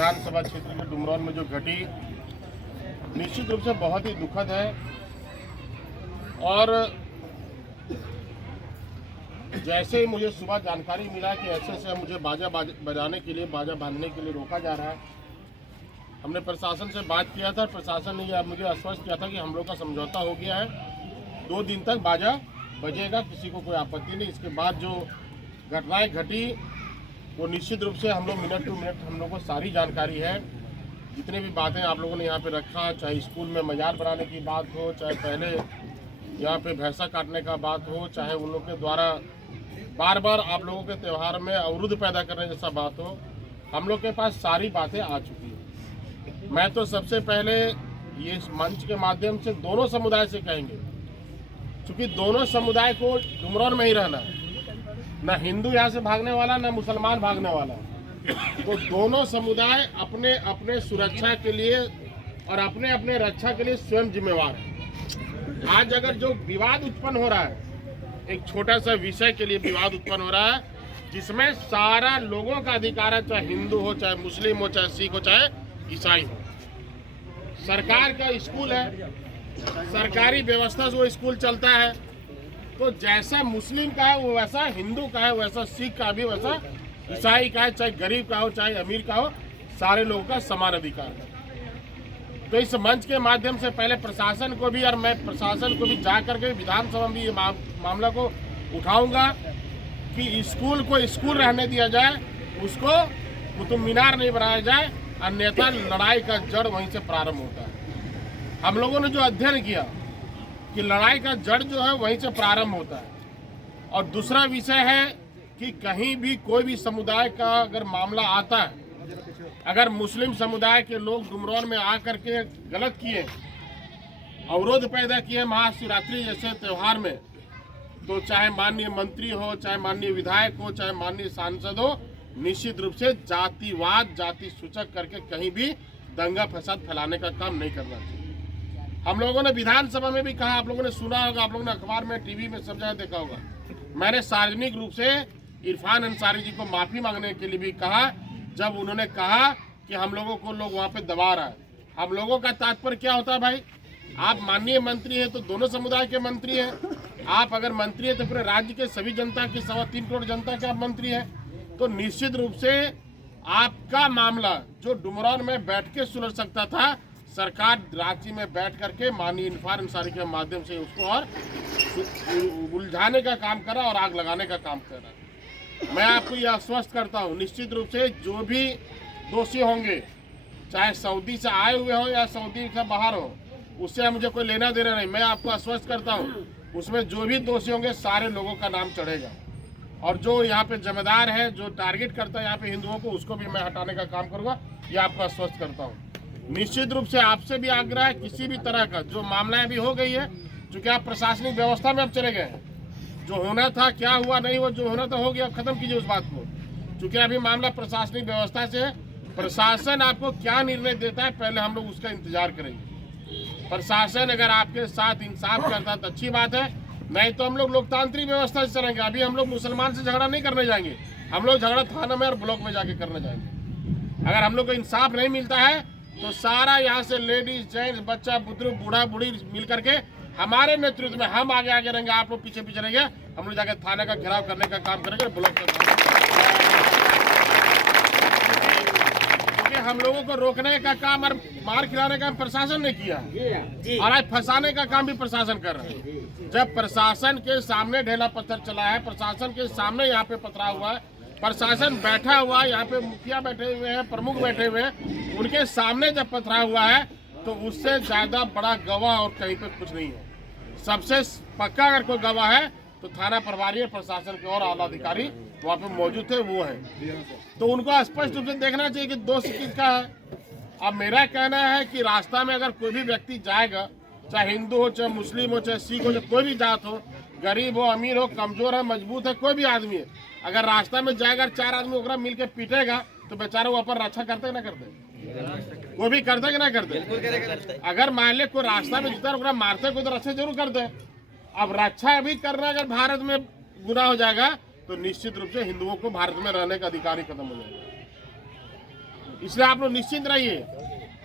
विधानसभा क्षेत्र के डुमरौन में जो घटी निश्चित रूप से बहुत ही दुखद है। और जैसे ही मुझे सुबह जानकारी मिला कि ऐसे मुझे बाजा बजाने के लिए, बाजा बांधने के लिए रोका जा रहा है, हमने प्रशासन से बात किया था। प्रशासन ने मुझे आश्वस्त किया था कि हम लोग का समझौता हो गया है, 2 दिन तक बाजा बजेगा, किसी को कोई आपत्ति नहीं। इसके बाद जो घटनाएं घटी वो निश्चित रूप से हम लोग मिनट टू मिनट हम लोग को सारी जानकारी है। जितनी भी बातें आप लोगों ने यहाँ पे रखा, चाहे स्कूल में मजार बनाने की बात हो, चाहे पहले यहाँ पे भैंसा काटने का बात हो, चाहे उन लोग के द्वारा बार बार आप लोगों के त्यौहार में अवरुद्ध पैदा करने जैसा बात हो, हम लोग के पास सारी बातें आ चुकी हैं। मैं तो सबसे पहले ये इस मंच के माध्यम से दोनों समुदाय से कहेंगे, क्योंकि दोनों समुदाय को डुमरौन में ही रहना है, ना हिंदू यहाँ से भागने वाला, ना मुसलमान भागने वाला। तो दोनों समुदाय अपने अपने सुरक्षा के लिए और अपने अपने रक्षा के लिए स्वयं जिम्मेवार है। आज अगर जो विवाद उत्पन्न हो रहा है, एक छोटा सा विषय के लिए विवाद उत्पन्न हो रहा है, जिसमें सारा लोगों का अधिकार है, चाहे हिंदू हो, चाहे मुस्लिम हो, चाहे सिख हो, चाहे ईसाई हो। सरकार का स्कूल है, सरकारी व्यवस्था से वो स्कूल चलता है, तो जैसा मुस्लिम का है वो वैसा हिंदू का है, वैसा सिख का भी, वैसा ईसाई का है, चाहे गरीब का हो चाहे अमीर का हो, सारे लोगों का समान अधिकार है। तो इस मंच के माध्यम से पहले प्रशासन को भी, और मैं प्रशासन को भी जा करके विधानसभा में ये मामला को उठाऊंगा कि स्कूल को स्कूल रहने दिया जाए, उसको कुतुब मीनार नहीं बनाया जाए, अन्यथा लड़ाई का जड़ वहीं से प्रारंभ होता है। हम लोगों ने जो अध्ययन किया कि लड़ाई का जड़ जो है वहीं से प्रारंभ होता है। और दूसरा विषय है कि कहीं भी कोई भी समुदाय का अगर मामला आता है, अगर मुस्लिम समुदाय के लोग डुमरौन में आकर के गलत किए, अवरोध पैदा किए महाशिवरात्रि जैसे त्यौहार में, तो चाहे माननीय मंत्री हो, चाहे माननीय विधायक हो, चाहे माननीय सांसद हो, निश्चित रूप से जातिवाद, जाति सूचक करके कहीं भी दंगा फसाद फैलाने का काम नहीं करना चाहिए। हम लोगों ने विधानसभा में भी कहा, आप लोगों ने सुना होगा, आप लोगों ने अखबार में, टीवी में सब जगह देखा होगा, मैंने सार्वजनिक रूप से इरफान अंसारी जी को माफी मांगने के लिए भी कहा, जब उन्होंने कहा कि हम लोगों को लोग वहाँ पे दबा रहा है। हम लोगों का तात्पर्य क्या होता है भाई, आप माननीय मंत्री हैं तो दोनों समुदाय के मंत्री हैं। आप अगर मंत्री हैं तो पूरे राज्य के सभी जनता के 3.25 करोड़ जनता के आप मंत्री हैं। तो निश्चित रूप से आपका मामला जो डुमरौन में बैठ के सुलझ सकता था, सरकार रांची में बैठ करके माननीय इरफान अंसारी के माध्यम से उसको और उलझाने का काम करा और आग लगाने का काम करा। मैं आपको यह आश्वस्त करता हूँ, निश्चित रूप से जो भी दोषी होंगे, चाहे सऊदी से आए हुए हो या सऊदी से बाहर हो, उससे मुझे कोई लेना देना नहीं। मैं आपको आश्वस्त करता हूँ, उसमें जो भी दोषी होंगे सारे लोगों का नाम चढ़ेगा। और जो यहाँ पे जिम्मेदार है, जो टारगेट करता है यहाँ पे हिंदुओं को, उसको भी मैं हटाने का काम करूँगा, ये आपको आश्वस्त करता हूँ। निश्चित रूप से आपसे भी आग्रह है, किसी भी तरह का जो मामला अभी हो गई है, चूँकि आप प्रशासनिक व्यवस्था में अब चले गए हैं, जो होना था क्या हुआ नहीं हुआ, जो होना था हो गया, खत्म कीजिए उस बात को। क्योंकि अभी मामला प्रशासनिक व्यवस्था से, प्रशासन आपको क्या निर्णय देता है पहले हम लोग उसका इंतजार करेंगे। प्रशासन अगर आपके साथ इंसाफ करता है तो अच्छी बात है, नहीं तो हम लोग लोकतांत्रिक व्यवस्था से चलेंगे। अभी हम लोग मुसलमान से झगड़ा नहीं करने जाएंगे, हम लोग झगड़ा थाना में और ब्लॉक में जाके करने जाएंगे। अगर हम लोग को इंसाफ नहीं मिलता है तो सारा यहाँ से लेडीज, जेंट्स, बच्चा, बुजुर्ग, बूढ़ा बूढ़ी मिल करके हमारे नेतृत्व में हम आगे आगे रहेंगे, आप लोग पीछे पीछे रहेंगे, हम लोग जाकर थाने का घेराव करने का काम करेंगे, ब्लॉक का। क्योंकि हम लोगों को रोकने का काम और मार खिलाने का प्रशासन ने किया, और आज फंसाने का काम भी प्रशासन कर रहा है। जब प्रशासन के सामने ढेला पत्थर चला है, प्रशासन के सामने यहाँ पे पथरा हुआ है, प्रशासन बैठा हुआ है, यहाँ पे मुखिया बैठे हुए हैं, प्रमुख बैठे हुए हैं, उनके सामने जब पथरा हुआ है तो उससे ज्यादा बड़ा गवाह और कहीं पे कुछ नहीं है। सबसे पक्का अगर कोई गवाह है तो थाना प्रभारी, प्रशासन के और आला अधिकारी वहाँ पे मौजूद थे, वो है। तो उनको स्पष्ट रूप से देखना चाहिए कि दोष किसका है। अब मेरा कहना है कि रास्ता में अगर कोई भी व्यक्ति जाएगा, चाहे हिंदू हो, चाहे मुस्लिम हो, चाहे सिख हो, चाहे कोई भी जात हो, गरीब हो, अमीर हो, कमजोर है, मजबूत है, कोई भी आदमी है, अगर रास्ता में जाएगा 4 आदमी ओकरा मिल के पीटेगा तो बेचारा वो अपन रक्षा करते ना करते, वो भी करते कि ना करते। अगर मान ले कोई रास्ता में जितना ओकरा मारते को तो रक्षा जरूर करते। अब रक्षा भी करना अगर भारत में गुनाह हो जाएगा तो निश्चित रूप से हिंदुओं को भारत में रहने का अधिकार ही खत्म हो जाएगा। इसलिए आप लोग निश्चिंत रहिए।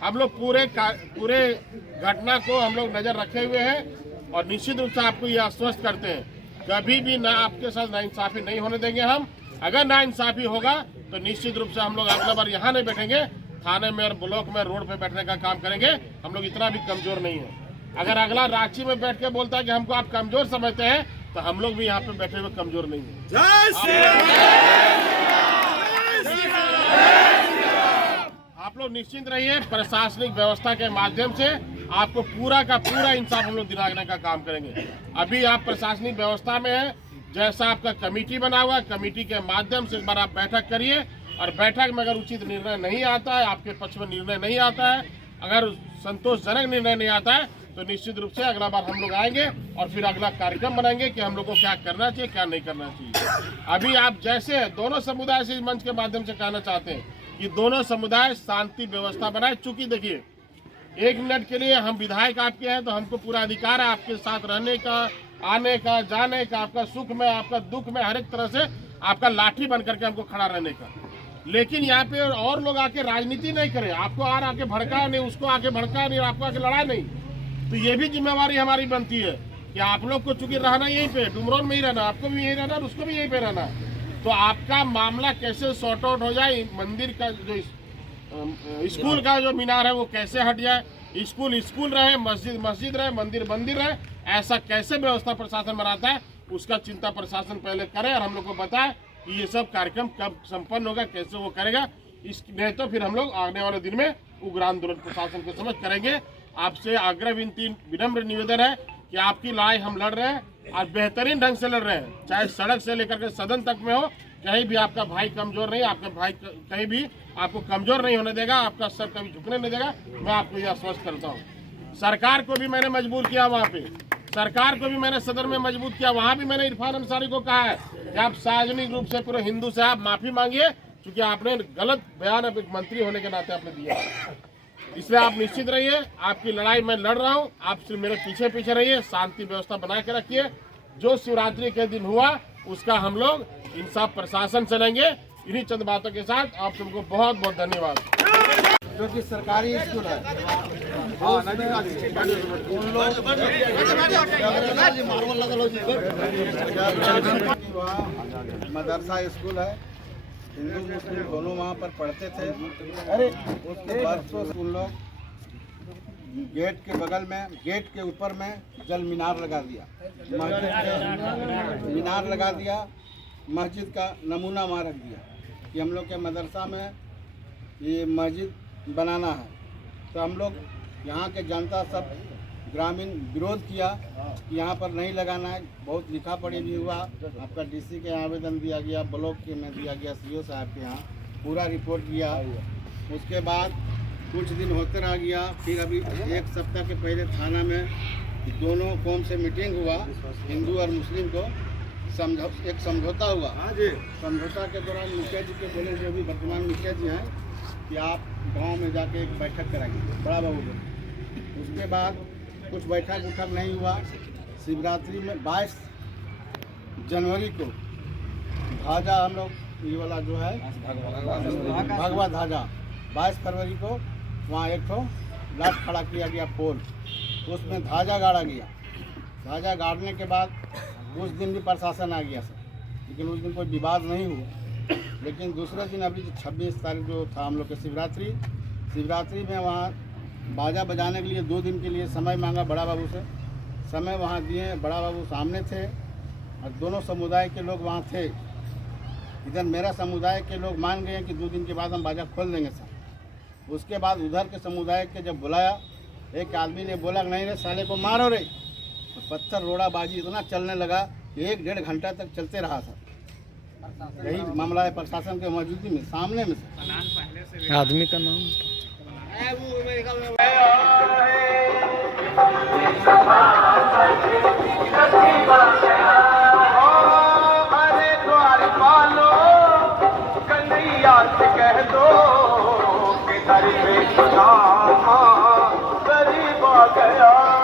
हम लोग पूरे घटना को हम लोग नजर रखे हुए हैं और निश्चित रूप से आपको ये आश्वस्त करते हैं, कभी भी ना आपके साथ नाइंसाफी नहीं होने देंगे हम। अगर नाइंसाफी होगा तो निश्चित रूप से हम लोग अगला बार यहाँ नहीं बैठेंगे, थाने में और ब्लॉक में रोड पे बैठने का काम करेंगे। हम लोग इतना भी कमजोर नहीं है। अगर अगला रांची में बैठ के बोलता है कि हमको आप कमजोर समझते हैं, तो हम लोग भी यहाँ पे बैठे हुए कमजोर नहीं है। आप लोग निश्चिंत रहिए, प्रशासनिक व्यवस्था के माध्यम से आपको पूरा का पूरा इंसाफ हम लोग दिलाने का काम करेंगे। अभी आप प्रशासनिक व्यवस्था में है, जैसा आपका कमेटी बना हुआ है, कमेटी के माध्यम से एक बार आप बैठक करिए और बैठक में अगर उचित निर्णय नहीं आता है, आपके पक्ष में निर्णय नहीं आता है, अगर संतोषजनक निर्णय नहीं आता है, तो निश्चित रूप से अगला बार हम लोग आएंगे और फिर अगला कार्यक्रम बनाएंगे कि हम लोग को क्या करना चाहिए, क्या नहीं करना चाहिए। अभी आप जैसे दोनों समुदाय से इस मंच के माध्यम से कहना चाहते हैं कि दोनों समुदाय शांति व्यवस्था बनाए। चूंकि देखिए, 1 मिनट के लिए हम विधायक आपके हैं, तो हमको पूरा अधिकार है आपके साथ रहने का, आने का, जाने का, आपका सुख में, आपका दुख में, हर एक तरह से आपका लाठी बन करके हमको खड़ा रहने का। लेकिन यहाँ पे और लोग आके राजनीति नहीं करें, आपको आके भड़का नहीं, उसको आके भड़का नहीं, आपको आके लड़ा नहीं, तो ये भी जिम्मेवारी हमारी बनती है कि आप लोग को चूंकि रहना यहीं पे डुमरौन में ही रहना, आपको भी यहीं रहना और उसको भी यहीं पे रहना, तो आपका मामला कैसे सॉर्ट आउट हो जाए, मंदिर का जो स्कूल का जो मीनार है वो कैसे हट जाए, स्कूल स्कूल रहे, मस्जिद मस्जिद रहे, मंदिर मंदिर रहे, ऐसा कैसे व्यवस्था प्रशासन बनाता है, उसका चिंता प्रशासन पहले करे और हम लोग को बताए कि ये सब कार्यक्रम कब संपन्न होगा, कैसे वो करेगा। इस नहीं तो फिर हम लोग आने वाले दिन में उग्र आंदोलन प्रशासन के समक्ष करेंगे। आपसे आग्रह विनती विनम्र निवेदन है कि आपकी लड़ाई हम लड़ रहे हैं और बेहतरीन ढंग से लड़ रहे हैं, चाहे सड़क से लेकर के सदन तक में हो, कहीं भी आपका भाई कमजोर नहीं, आपका भाई कहीं भी आपको कमजोर नहीं होने देगा, आपका सर कभी झुकने नहीं देगा। मैं आपको यह आश्वस्त करता हूँ। सरकार को भी मैंने मजबूर किया, वहाँ पे सरकार को भी मैंने सदन में मजबूर किया, वहाँ भी मैंने इरफान अंसारी को कहा है कि आप सार्वजनिक रूप से पूरे हिंदू से आप माफी मांगिए, क्योंकि आपने गलत बयान अब एक मंत्री होने के नाते आपने दिया। इसलिए आप निश्चित रहिए, आपकी लड़ाई मैं लड़ रहा हूँ, आप सिर्फ मेरे पीछे पीछे रहिए, शांति व्यवस्था बना के रखिए। जो शिवरात्रि के दिन हुआ उसका हम लोग इंसाफ प्रशासन से लेंगे। इन्हीं चंद बातों के साथ आप सबको बहुत बहुत धन्यवाद। जो कि सरकारी स्कूल है, मदरसा स्कूल है, हिंदू मुस्लिम दोनों वहाँ पर पढ़ते थे। अरे उसके बाद तो उन लोग गेट के बगल में, गेट के ऊपर में जल मीनार लगा दिया, मीनार लगा दिया, मस्जिद का नमूना वहाँ रख दिया कि हम लोग के मदरसा में ये मस्जिद बनाना है। तो हम लोग यहाँ के जनता सब ग्रामीण विरोध किया कि यहाँ पर नहीं लगाना है। बहुत लिखा पढ़ी भी हुआ, आपका डीसी के यहाँ आवेदन दिया गया, ब्लॉक के में दिया गया, सीओ साहब के यहाँ पूरा रिपोर्ट दिया। उसके बाद कुछ दिन होते रह गया, फिर अभी 1 सप्ताह के पहले थाना में दोनों कौम से मीटिंग हुआ, हिंदू और मुस्लिम को एक समझौता हुआ। समझौता के दौरान मुखिया जी के बोले, जो भी वर्तमान मुखिया जी हैं, कि आप गांव में जाके एक बैठक कराएंगे बड़ा बाबू लोग। उसके बाद कुछ बैठक उठक नहीं हुआ। शिवरात्रि में 22 जनवरी को ध्वजा हम लोग ये वाला जो है भगवा ध्वजा, 22 फरवरी को वहाँ एक ठो लाट खड़ा किया गया पोल, उसमें ध्वजा गाड़ा गया। ध्वजा गाड़ने के बाद उस दिन भी प्रशासन आ गया सर, लेकिन उस दिन कोई विवाद नहीं हुआ। लेकिन दूसरे दिन अभी 26 तारीख जो था हम लोग के शिवरात्रि में वहाँ बाजा बजाने के लिए 2 दिन के लिए समय मांगा बड़ा बाबू से। समय वहाँ दिए, बड़ा बाबू सामने थे और दोनों समुदाय के लोग वहाँ थे। इधर मेरा समुदाय के लोग मान गए कि 2 दिन के बाद हम बाजा खोल देंगे सर। उसके बाद उधर के समुदाय के जब बुलाया, एक आदमी ने बोला नहीं रे साले को मारो रे, तो पत्थर रोड़ाबाजी इतना चलने लगा कि 1-1.5 घंटा तक चलते रहा सर। यही मामला है प्रशासन के मौजूदगी में, सामने में सर। आदमी का नाम कह दो कि गरीब आ गया।